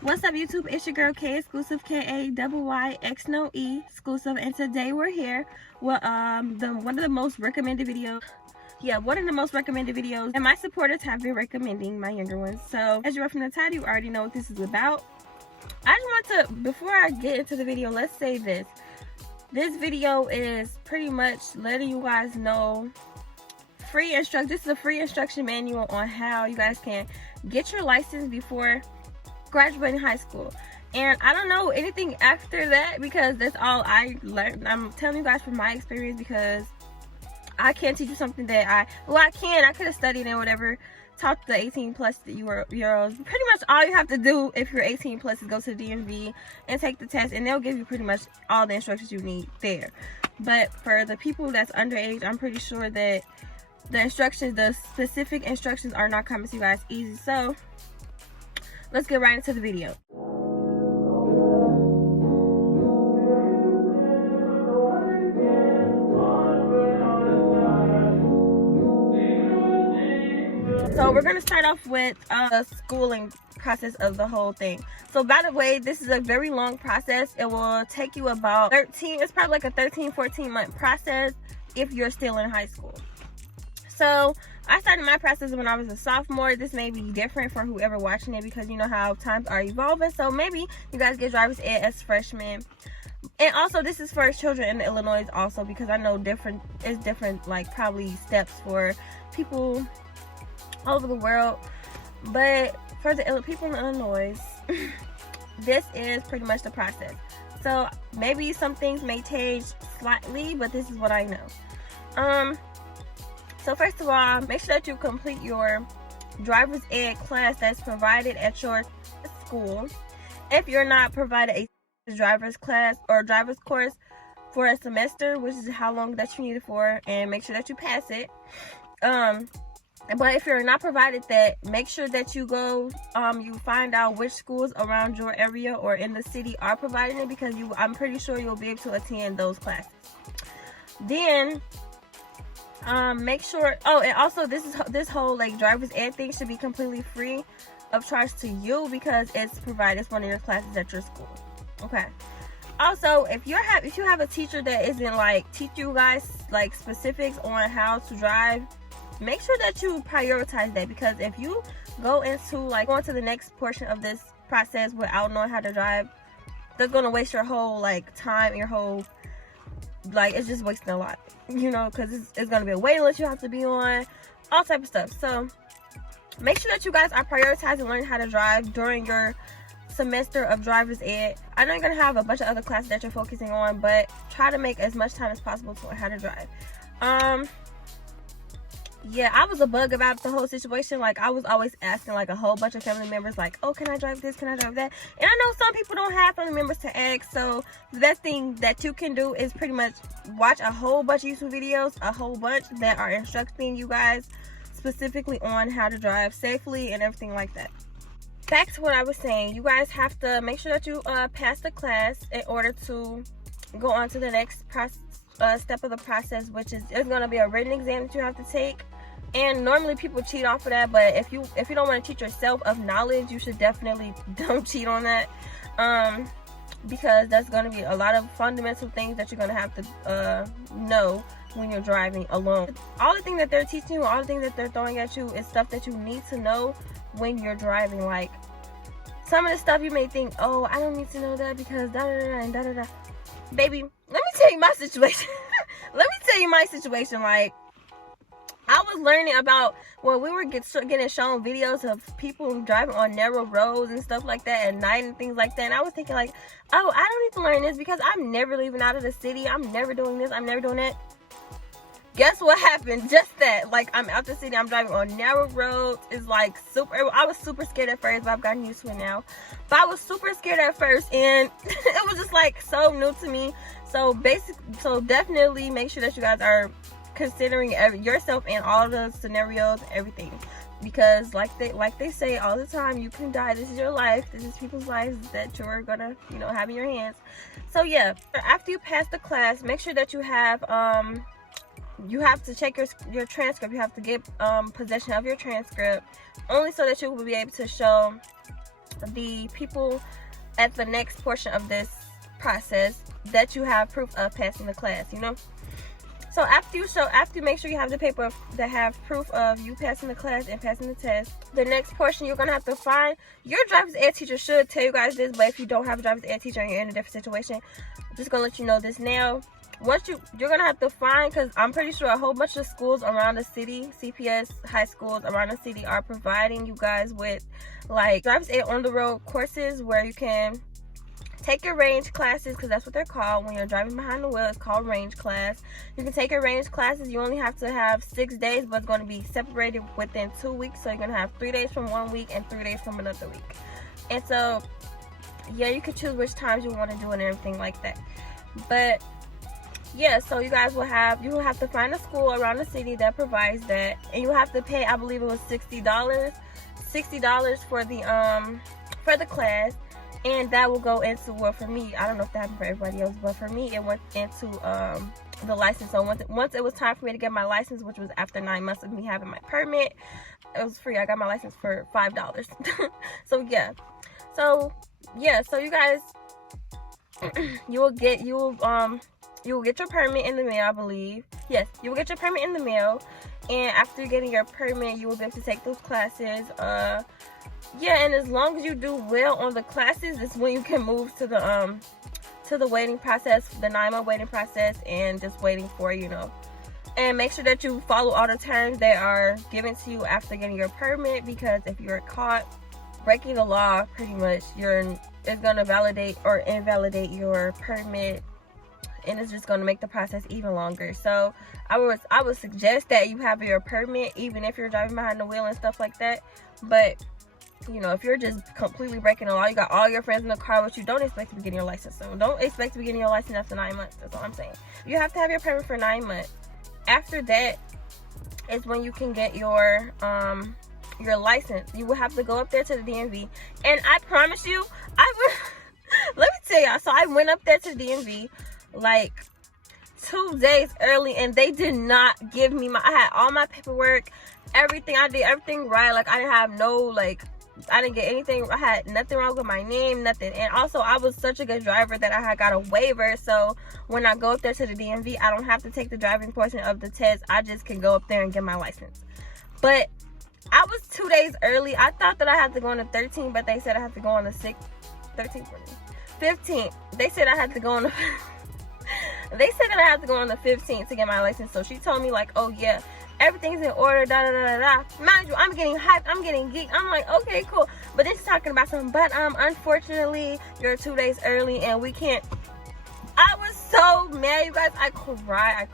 What's up, YouTube? It's your girl K Exclusive, KAYYX no E Exclusive, and today we're here with one of the most recommended videos. Yeah, one of the most recommended videos, and my supporters have been recommending my younger ones. So as you read from the title, you already know what this is about. I just want to, before I get into the video, let's say this. This video is pretty much letting you guys know this is a free instruction manual on how you guys can get your license before graduating high school. And I don't know anything after that because that's all I learned. I'm telling you guys from my experience because I can't teach you something that I could have studied and whatever, taught the 18 plus euros. Pretty much all you have to do if you're 18 plus is go to the DMV and take the test, and they'll give you pretty much all the instructions you need there. But for the people that's underage, I'm pretty sure that the specific instructions are not coming to you guys easy. So let's get right into the video. So we're gonna start off with the schooling process of the whole thing. So by the way, this is a very long process. It will take you about it's probably like a 13-14 month process if you're still in high school. So I started my process when I was a sophomore. This may be different for whoever watching it because you know how times are evolving. So maybe you guys get driver's ed as freshmen. And also this is for children in Illinois also, because I know it's different like probably steps for people all over the world. But for the people in Illinois, this is pretty much the process. So maybe some things may change slightly, but this is what I know. So first of all, make sure that you complete your driver's ed class that's provided at your school. If you're not provided a driver's class or driver's course for a semester, which is how long that you need it for, and make sure that you pass it. But if you're not provided that, make sure that you go, you find out which schools around your area or in the city are providing it, because I'm pretty sure you'll be able to attend those classes. Then make sure, and also this whole like driver's ed thing should be completely free of charge to you because it's one of your classes at your school. Okay. Also, if you have a teacher that isn't like teach you guys like specifics on how to drive, make sure that you prioritize that, because if you go into the next portion of this process without knowing how to drive, they're gonna waste your whole like time, your whole it's just wasting a lot, you know, because it's gonna be a waiting list you have to be on, all type of stuff. So make sure that you guys are prioritizing learning how to drive during your semester of driver's ed. I know you're gonna have a bunch of other classes that you're focusing on, but try to make as much time as possible to learn how to drive. Yeah, I was a bug about the whole situation. Like, I was always asking like a whole bunch of family members like, oh, can I drive this, can I drive that? And I know some people don't have family members to ask, so the best thing that you can do is pretty much watch a whole bunch of YouTube videos, that are instructing you guys specifically on how to drive safely and everything like that. Back to what I was saying, you guys have to make sure that you pass the class in order to go on to the next step of the process, which is going to be a written exam that you have to take. And normally people cheat off of that, but if you don't want to cheat yourself of knowledge, you should definitely don't cheat on that, because that's going to be a lot of fundamental things that you're going to have to know when you're driving alone. All the things that they're teaching you, all the things that they're throwing at you is stuff that you need to know when you're driving. Like, some of the stuff you may think, oh, I don't need to know that because da da da and da da da. Baby, let me tell you my situation. Like, I was learning about, well, we were getting shown videos of people driving on narrow roads and stuff like that at night and things like that. And I was thinking like, oh, I don't need to learn this because I'm never leaving out of the city. I'm never doing this. I'm never doing that. Guess what happened? Just that. Like, I'm out the city. I'm driving on narrow roads. It's like I was super scared at first, but I've gotten used to it now. But I was super scared at first, and it was just like so new to me. So definitely make sure that you guys are considering yourself in all the scenarios, everything, because like they say all the time, you can die. This is your life. This is people's lives that you're gonna have in your hands. So yeah, after you pass the class, make sure that you have to check your transcript. You have to get possession of your transcript, only so that you will be able to show the people at the next portion of this process that you have proof of passing the class, you know. So after you make sure you have the paper that have proof of you passing the class and passing the test, the next portion you're gonna have to find, your driver's ed teacher should tell you guys this, but if you don't have a driver's ed teacher and you're in a different situation, I'm just gonna let you know this now. Once you're gonna have to find, because I'm pretty sure a whole bunch of schools around the city, CPS high schools around the city, are providing you guys with like driver's ed on the road courses where you can take your range classes, because that's what they're called when you're driving behind the wheel. It's called range class. You can take your range classes. You only have to have 6 days, but it's going to be separated within 2 weeks. So you're going to have 3 days from one week and 3 days from another week. And so yeah, you can choose which times you want to do it and everything like that. But yeah, so you guys will have to find a school around the city that provides that, and you have to pay, I believe it was $60 for the class. And that will go into, well, for me, I don't know if that happened for everybody else, but for me, it went into the license. So once it was time for me to get my license, which was after 9 months of me having my permit, it was free. I got my license for $5. So yeah, so you guys, you will get your permit in the mail, I believe. Yes, you will get your permit in the mail, and after getting your permit, you will be able to take those classes. Yeah, and as long as you do well on the classes, it's when you can move to the waiting process, the 9-month waiting process, and just waiting for, you know. And make sure that you follow all the terms that are given to you after getting your permit, because if you're caught breaking the law, pretty much it's gonna validate or invalidate your permit, and it's just gonna make the process even longer. So I would suggest that you have your permit even if you're driving behind the wheel and stuff like that. But you know, if you're just completely breaking the law, you got all your friends in the car with you, don't expect to be getting your license soon. Don't expect to be getting your license after 9 months. That's all I'm saying. You have to have your permit for 9 months. After that is when you can get your license. You will have to go up there to the DMV. And I promise you, let me tell y'all, so I went up there to the DMV like 2 days early, and they did not give me I had all my paperwork, everything. I did everything right. Like, I didn't have I didn't get anything. I had nothing wrong with my name, nothing. And also, I was such a good driver that I had got a waiver. So when I go up there to the DMV, I don't have to take the driving portion of the test. I just can go up there and get my license. But I was 2 days early. I thought that I had to go on the 13th, but they said I had to go on the 6th, 13th, 15th. They said I had to go on the they said that I had to go on the 15th to get my license. So she told me like, oh yeah, everything's in order, da da da da. Mind you, I'm getting hyped, I'm getting geeked. I'm like, okay, cool. But then she's talking about something. But unfortunately, you're 2 days early, and we can't. I was so mad, you guys. I cried.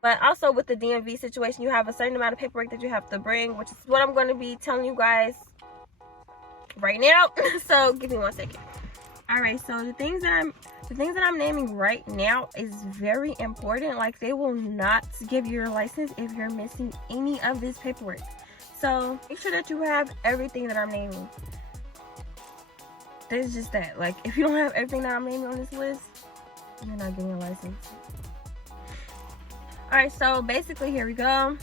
But also with the DMV situation, you have a certain amount of paperwork that you have to bring, which is what I'm going to be telling you guys right now. So give me 1 second. All right, so the things that I'm naming right now is very important. Like, they will not give you your license if you're missing any of this paperwork. So make sure that you have everything that I'm naming. There's just that. Like, if you don't have everything that I'm naming on this list, you're not getting a license. All right, so basically, here we go.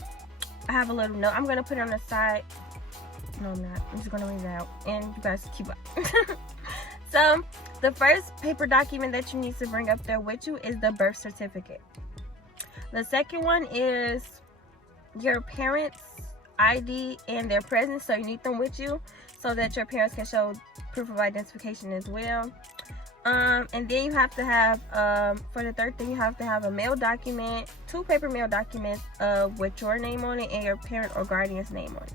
I have a little note. I'm gonna put it on the side. No, I'm not. I'm just gonna leave it out, and you guys keep up. So the first paper document that you need to bring up there with you is the birth certificate. The second one is your parents' ID and their presence. So you need them with you so that your parents can show proof of identification as well. And then you have to have, for the third thing, you have to have a mail document, 2 paper mail documents with your name on it and your parent or guardian's name on it.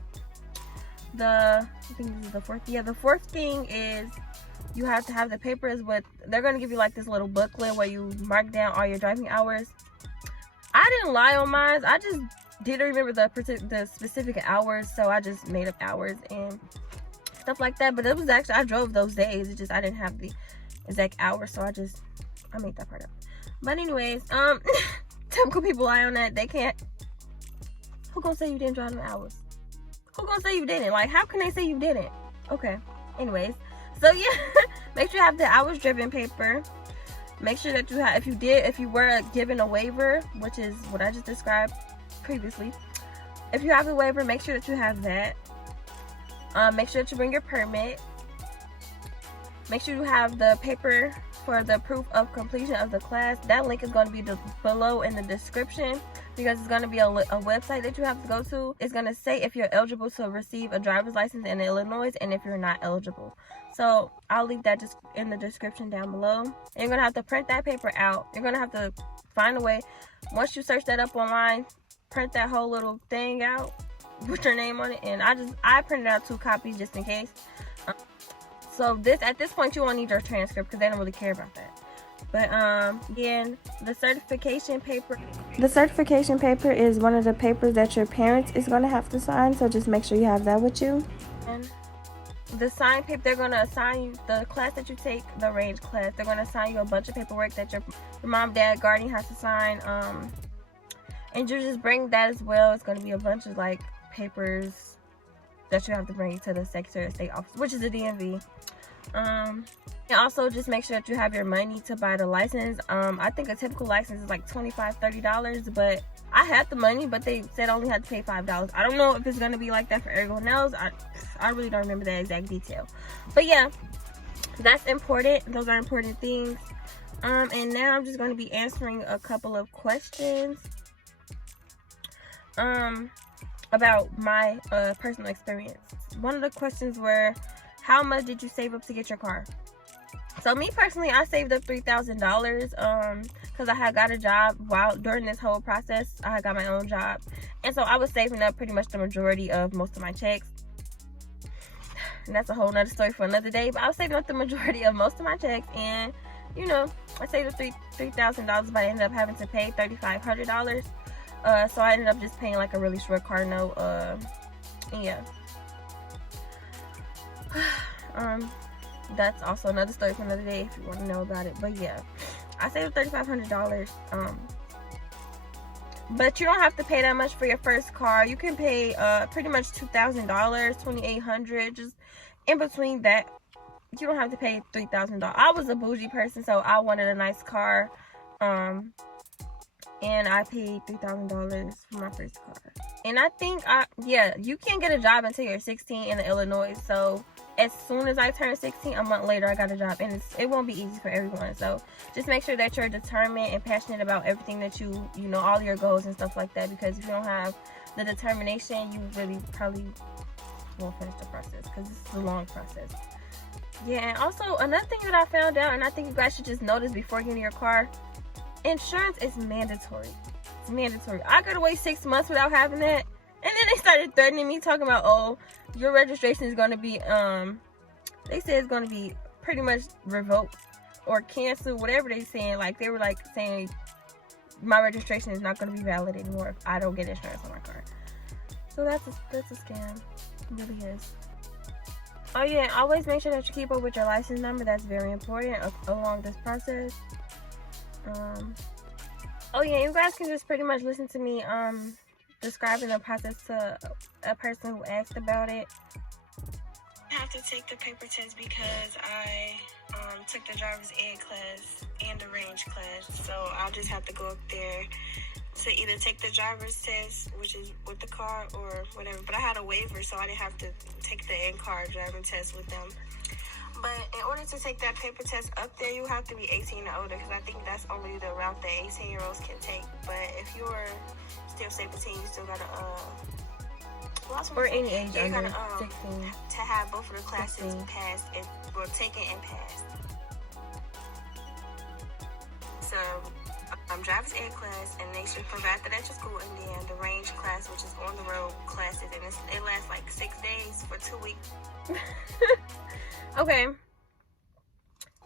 I think this is the fourth. Yeah, the fourth thing is you have to have the papers with, they're going to give you like this little booklet where you mark down all your driving hours. I didn't lie on mine. I just didn't remember the specific hours, so I just made up hours and stuff like that. But it was actually, I drove those days. It's just I didn't have the exact hours, so I made that part up. But anyways, typical people lie on that. They can't. Who gonna say you didn't drive them hours? Who gonna say you didn't? Like, how can they say you didn't? Okay. Anyways, so yeah, make sure you have the hours driven paper. Make sure that you have, if you were given a waiver, which is what I just described previously. If you have a waiver, make sure that you have that. Make sure to bring your permit. Make sure you have the paper for the proof of completion of the class. That link is going to be below in the description, because it's going to be a website that you have to go to. It's going to say if you're eligible to receive a driver's license in Illinois and if you're not eligible. So I'll leave that just in the description down below. And you're going to have to print that paper out. You're going to have to find a way. Once you search that up online, print that whole little thing out with your name on it. And I printed out 2 copies just in case. So at this point you won't need your transcript because they don't really care about that. But again, the certification paper is one of the papers that your parents is going to have to sign, so just make sure you have that with you. And the sign paper, they're going to assign you the class that you take, the range class. They're going to assign you a bunch of paperwork that your mom, dad, guardian has to sign, and you just bring that as well. It's going to be a bunch of like papers that you have to bring to the Secretary of State office, which is the DMV. And also just make sure that you have your money to buy the license. I think a typical license is like $25-$30, but I had the money, but they said I only had to pay $5. I don't know if it's gonna be like that for everyone else. I really don't remember that exact detail, but yeah, that's important. Those are important things. And now I'm just going to be answering a couple of questions about my personal experience. One of the questions were, how much did you save up to get your car? So me personally, I saved up $3,000 because I had got a job during this whole process. I had got my own job, and so I was saving up pretty much the majority of most of my checks. And that's a whole nother story for another day, but I was saving up the majority of most of my checks, and you know, I saved up $3,000, but I ended up having to pay $3,500. So I ended up just paying like a really short car note. Yeah. That's also another story for another day if you want to know about it. But yeah, I saved $3,500. But you don't have to pay that much for your first car. You can pay pretty much $2,000, $2,800, just in between that. You don't have to pay $3,000. I was a bougie person, so I wanted a nice car. And I paid $3,000 for my first car. And I think yeah, you can't get a job until you're 16 in Illinois. So as soon as I turned 16, a month later, I got a job, and it won't be easy for everyone. So just make sure that you're determined and passionate about everything that you know, all your goals and stuff like that, because if you don't have the determination, you really probably won't finish the process, because it's a long process. Yeah, and also another thing that I found out, and I think you guys should just know this before getting your car, insurance is mandatory. It's mandatory. I could wait 6 months without having that, and then they started threatening me, talking about, oh, your registration is going to be, they said it's going to be pretty much revoked or canceled, whatever they saying. Like, they were like saying my registration is not going to be valid anymore if I don't get insurance on my car. So that's a scam. It really is. Oh yeah, always make sure that you keep up with your license number. That's very important along this process. Oh yeah, you guys can just pretty much listen to me describing the process to a person who asked about it. I have to take the paper test because I took the driver's ed class and the range class, so I'll just have to go up there to either take the driver's test, which is with the car, or whatever. But I had a waiver, so I didn't have to take the in-car driving test with them. But in order to take that paper test up there, you have to be 18 or older, because I think that's only the route that 18-year-olds can take. But if you're still 17, you still gotta or any age under 16 to have both of the classes passed taken and passed. So driver's ed class, and they should provide that at your school, and then the range class, which is on the road classes, and it lasts like 6 days for 2 weeks. Okay.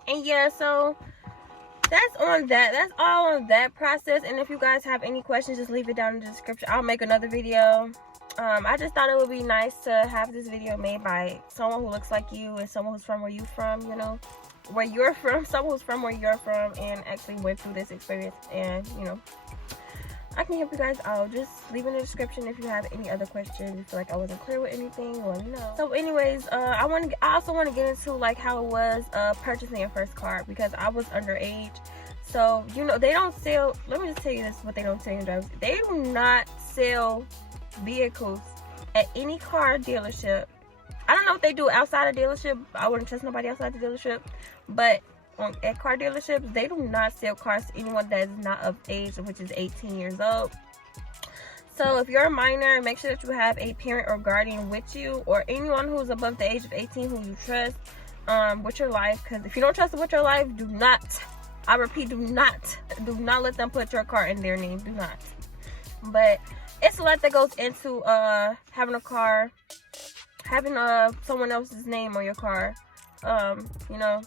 And yeah, so that's on that. That's all on that process. And if you guys have any questions, just leave it down in the description. I'll make another video. I just thought it would be nice to have this video made by someone who looks like you, and someone who's from where you're from, you know, where you're from, someone who's from where you're from, and actually went through this experience. And you know, I can help you guys out. Just leave in the description if you have any other questions, if you feel like I wasn't clear with anything, or no. So anyways, I also want to get into like how it was purchasing your first car, because I was underage. So you know, they don't sell, let me just tell you this, what they don't sell in drivers. They do not sell vehicles at any car dealership. I don't know if they do outside of dealership. I wouldn't trust nobody outside the dealership. But at car dealerships, they do not sell cars to anyone that is not of age, which is 18 years old. So if you're a minor, make sure that you have a parent or guardian with you, or anyone who's above the age of 18 who you trust with your life. Because if you don't trust them with your life, do not, I repeat, do not let them put your car in their name. Do not. But it's a lot that goes into having a car, having someone else's name on your car, you know.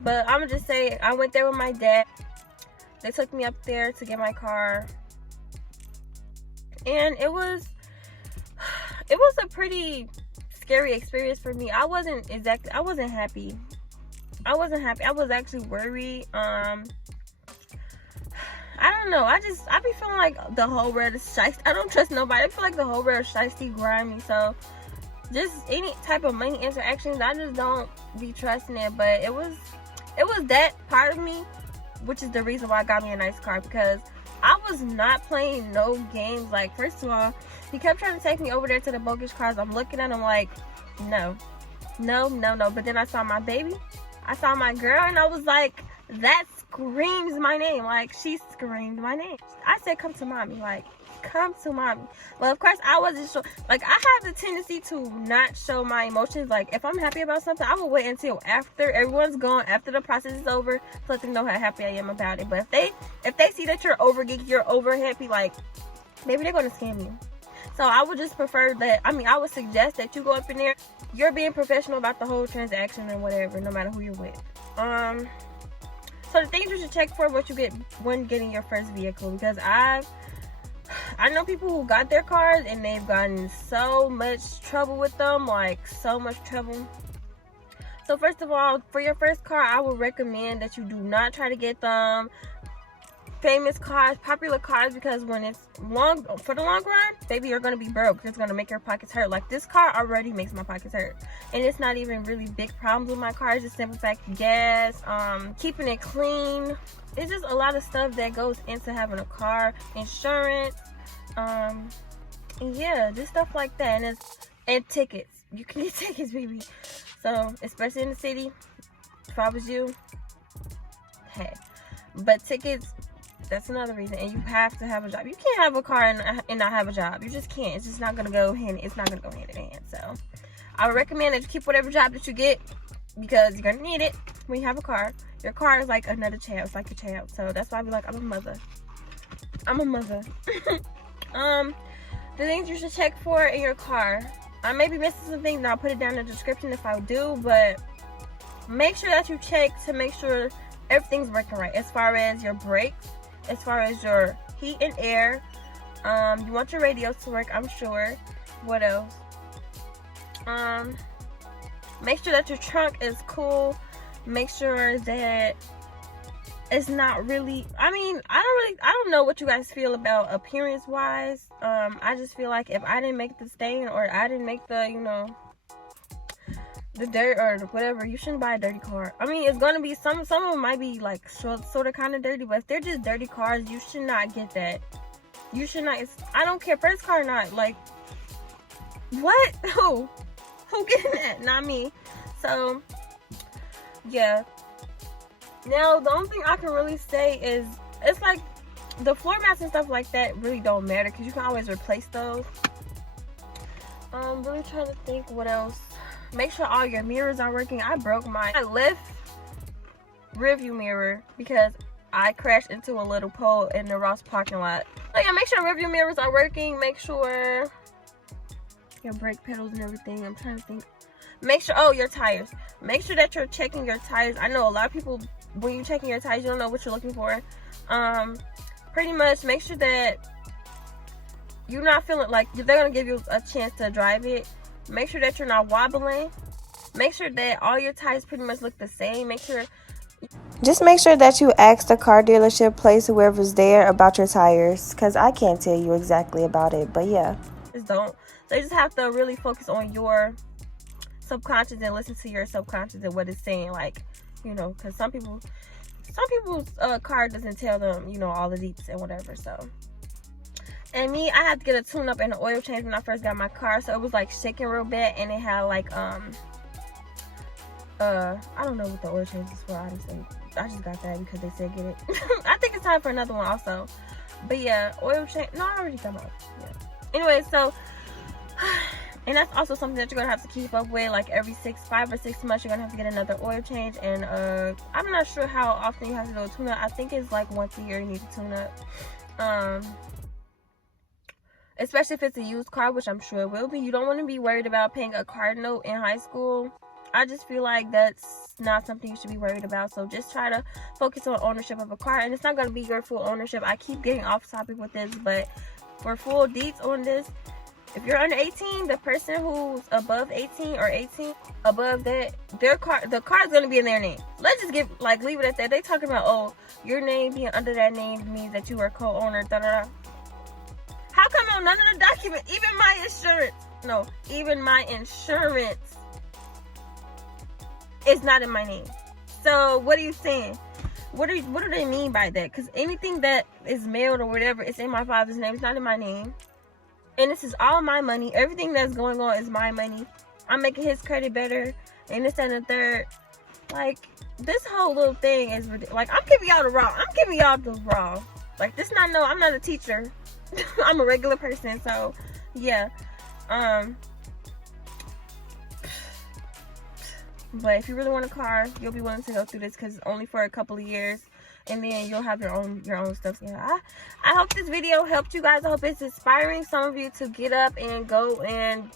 But I'm gonna just say, I went there with my dad. They took me up there to get my car, and it was a pretty scary experience for me. I wasn't happy. I was actually worried. I don't know. I be feeling like the whole world is shiesty. I don't trust nobody. I feel like the whole world is shiesty, grimy. So just any type of money interactions, I just don't be trusting it. But it was that part of me, which is the reason why I got me a nice car, because I was not playing no games. Like, first of all, he kept trying to take me over there to the bogus cars. I'm looking at him like, no. But then I saw my baby, I saw my girl, and I was like, that screams my name. Like, she screamed my name. I said, come to mommy. Like, come to mommy. Well, of course, I wasn't sure. Like, I have the tendency to not show my emotions. Like, if I'm happy about something, I will wait until after everyone's gone, after the process is over, to let them know how happy I am about it. But if they see that you're over geeky, you're over happy, like, maybe they're gonna scam you. So I would just prefer that, I would suggest that you go up in there, you're being professional about the whole transaction or whatever, no matter who you're with. So the things you should check for what you get when getting your first vehicle, because I know people who got their cars and they've gotten so much trouble with them, like so much trouble. So first of all, for your first car, I would recommend that you do not try to get them famous cars, popular cars, because when it's for the long run, baby, you're gonna be broke. It's gonna make your pockets hurt. Like, this car already makes my pockets hurt, and it's not even really big problems with my car. It's just simple fact, gas, keeping it clean. It's just a lot of stuff that goes into having a car, insurance, yeah, just stuff like that. And tickets. You can get tickets, baby. So especially in the city, if I was you, hey. But tickets, that's another reason. And you have to have a job. You can't have a car and not have a job. You just can't. It's just not gonna go hand. It's not gonna go hand in hand. So I would recommend that you keep whatever job that you get, because you're gonna need it when you have a car. Your car is like another child. It's like a child. So that's why I be like, I'm a mother. The things you should check for in your car. I may be missing some things, and I'll put it down in the description if I do. But make sure that you check to make sure everything's working right, as far as your brakes, as far as your heat and air. You want your radios to work, I'm sure. What else? Make sure that your trunk is cool. Make sure that it's not really, I don't know what you guys feel about appearance wise. I just feel like if I didn't make the stain, or I didn't make the, you know, the dirt or whatever, you shouldn't buy a dirty car. It's gonna be some of them might be like sort of kind of dirty, but if they're just dirty cars, you should not get that. You should not. I don't care, first car or not. Like, what? Who getting that? Not me. So yeah. Now the only thing I can really say is, it's like the floor mats and stuff like that really don't matter, because you can always replace those. I'm really trying to think what else. Make sure all your mirrors are working. I broke my left rear view mirror because I crashed into a little pole in the Ross parking lot. So yeah, make sure rear view mirrors are working. Make sure your brake pedals and everything. I'm trying to think. Make sure, your tires. Make sure that you're checking your tires. I know a lot of people, when you're checking your tires, you don't know what you're looking for. Pretty much make sure that you're not feeling like they're gonna give you a chance to drive it. Make sure that you're not wobbling. Make sure that all your tires pretty much look the same. Just make sure that you ask the car dealership place, whoever's there, about your tires, because I can't tell you exactly about it, but yeah. They just have to really focus on your subconscious and listen to your subconscious and what it's saying, like, you know, because some people's car doesn't tell them, you know, all the deeps and whatever. So, And me, I had to get a tune up and an oil change when I first got my car, so it was like shaking real bad, and it had like I don't know what the oil change is for, honestly. I just got that because they said get it. I think it's time for another one also. But yeah, oil change. No, I already got mine. Yeah. Anyway, so and that's also something that you're gonna have to keep up with. Like every 5 or 6 months, you're gonna have to get another oil change. And I'm not sure how often you have to do a tune up. I think it's like once a year you need to tune up. Especially if it's a used car, which I'm sure it will be. You don't want to be worried about paying a car note in high school. I just feel like that's not something you should be worried about. So just try to focus on ownership of a car. And it's not going to be your full ownership. I keep getting off topic with this, but for full deets on this, if you're under 18, the person who's above 18 or 18 above that, the car is going to be in their name. Let's just leave it at that. They talking about, oh, your name being under that name means that you are co-owner, da-da-da. How come on none of the documents, even my insurance is not in my name? So what are you saying? What do they mean by that? Because anything that is mailed or whatever, it's in my father's name. It's not in my name. And this is all my money. Everything that's going on is my money. I'm making his credit better. And this and the third. Like, this whole little thing is ridiculous. Like, I'm giving y'all the raw. Like, this I'm not a teacher. I'm a regular person, so yeah. But if you really want a car, you'll be willing to go through this because it's only for a couple of years, and then you'll have your own stuff. Yeah, I hope this video helped you guys. I hope it's inspiring some of you to get up and go and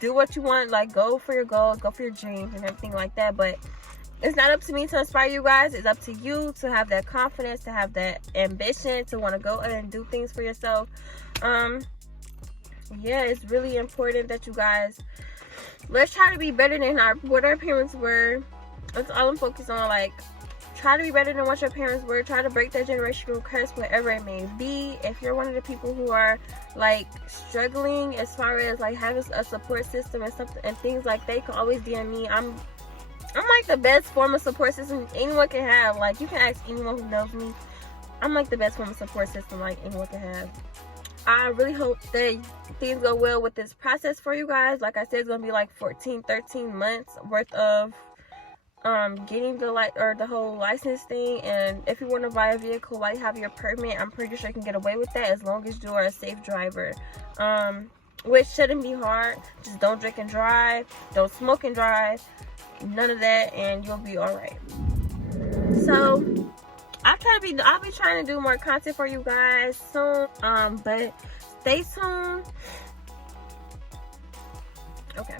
do what you want. Like, go for your goals, go for your dreams and everything like that. But it's not up to me to inspire you guys. It's up to you to have that confidence, to have that ambition, to want to go and do things for yourself. Yeah, it's really important that you guys, let's try to be better than what our parents were. That's all I'm focused on. Like, try to be better than what your parents were. Try to break that generational curse, whatever it may be. If you're one of the people who are like struggling as far as like having a support system and something and things like that, you can always DM me. I'm like the best form of support system anyone can have. Like, you can ask anyone who knows me. I'm like the best form of support system like anyone can have. I really hope that things go well with this process for you guys. Like I said, it's gonna be like 13 months worth of getting the whole license thing. And if you want to buy a vehicle while you have your permit, I'm pretty sure you can get away with that as long as you are a safe driver. Which shouldn't be hard. Just don't drink and drive, don't smoke and drive, none of that, and you'll be all right. So I'll be trying to do more content for you guys soon. But stay tuned. Okay.